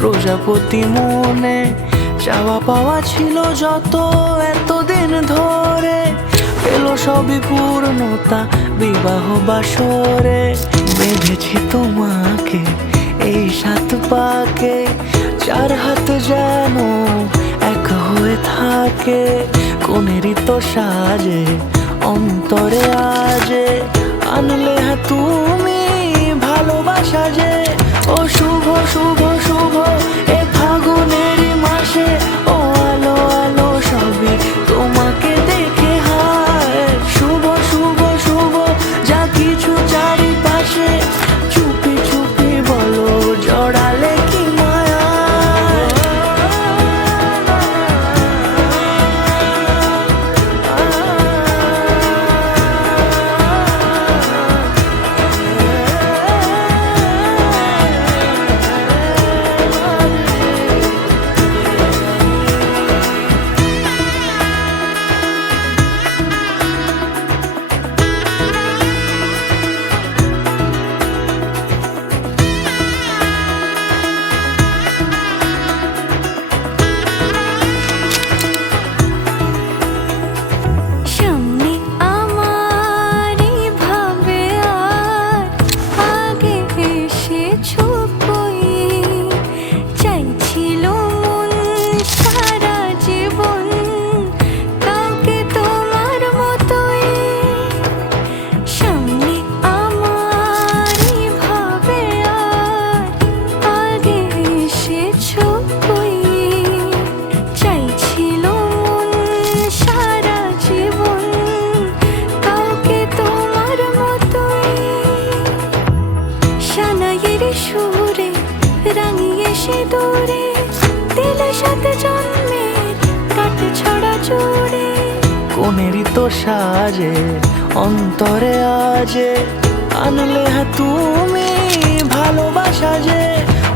প্রজাপতি মনে চাওয়া পাওয়া ছিল যত এতদিন ধরে, পেলো সবই পূর্ণতা বিবাহ বাসরে। বেঁধেছি তোমাকে এই 7 পাকে, 4 হাত যেন এক হয়ে থাকে। কোনেরই তো সাজে অন্তরে আজে, আনলে হ্যাঁ তুমি ভালোবাসা যে। ও শুভ শুভ শুভ এ ফাগুনেরই মাসে, ও আলো আলো সবই তোমাকে দেখে হায়। শুভ শুভ শুভ যা কিছু চারিপাশে, চুপি চুপি বলো জড়ালে কি মায়া। সুরে রাঙিয়ে সে দূরে দিলে 7 জন্মের কাট ছড়া জোড়ে। কোনেরই তো সাজে অন্তরে আজে, আনলে হ্যাঁ তুমি ভালোবাসা যে।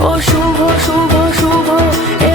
ও শুভ শুভ শুভ এ